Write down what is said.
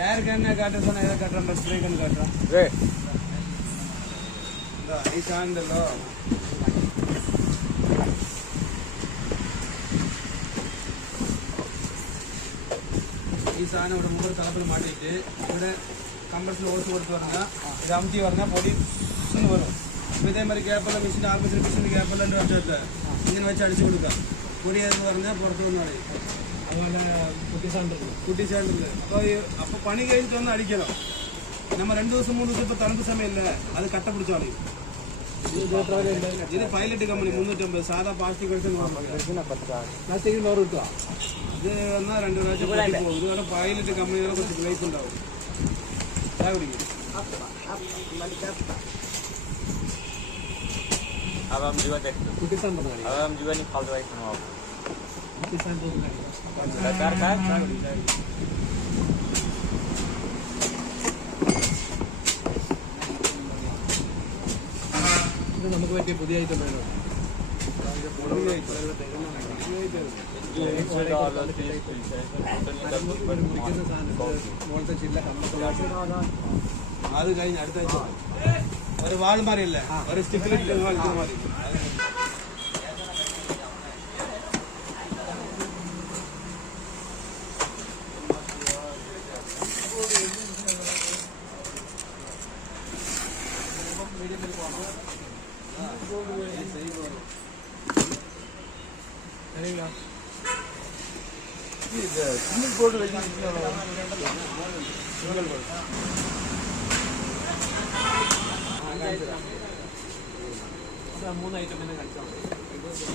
ಯಾರಿಗನ್ನ ಕಾಟಸನ ಏನ ಕಟ್ಟಂತ ಸ್ಪ್ರೇಕನ್ ಕಟ್ಟ ಈ ಸಾಂದಲ್ಲೋ ഈ സാധനം ഇവിടെ മുമ്പ് തളപ്പിൽ മാറ്റിയിട്ട് ഇവിടെ കമ്പസിൽ ഓടിച്ച് കൊടുത്ത് പറഞ്ഞാൽ ഇത് അമത്തി പറഞ്ഞാൽ പൊടി വരും. അപ്പോൾ ഇതേമാതിരി ഗ്യാപ്പെല്ലാം മെഷീൻ്റെ ആർമസിൻ്റെ മെഷീൻ്റെ ഗ്യാപ്പെല്ലാം വെച്ചിട്ട് ഇങ്ങനെ വെച്ച് അടിച്ചു കൊടുക്കാം. പൊടിയെന്ന് പറഞ്ഞാൽ പുറത്ത് വന്ന് കളയും. അതുപോലെ കുട്ടി സാൻഡറിൽ അപ്പോൾ പണി കഴിഞ്ഞിട്ട് ഒന്ന് അടിക്കണം. നമ്മൾ 2 ദിവസം 3 ദിവസം ഇപ്പോൾ തണുപ്പ് സമയമില്ല, അത് കട്ട പിടിച്ച് കളയും. ഇത് പൈലറ്റ് കമ്പനി 350 സാധാ പ്ലാസ്റ്റിക് വെച്ച് പ്ലാസ്റ്റിക്കിന് ഡോർ കിട്ടുക. ഇത് വന്നാൽ 2 പ്രാവശ്യം പോകും. ഇതുപോലെ പൈലറ്റ് കമ്പനികളെ കുറച്ച് ബ്രേക്ക് ഉണ്ടാവും. ചായ കുടിക്കും. Abang juga dek. Kukisan betul. Abang juga ni kalau baik semua. Kukisan betul. Dasar kan? ഇത് നമുക്ക് പറ്റിയ പുതിയ ഐറ്റം വേണം. അത് കഴിഞ്ഞ് അടുത്ത ആഴ്ച ഒരു വാൾമാരില്ലേ, ഒരു സ്റ്റിക്കിലിട്ട് മാറി സിംഗിൾ ബോർഡ് സിംഗിൾ ബോർഡ് മൂന്ന് ഐറ്റം തന്നെ കഴിച്ചാൽ മതി.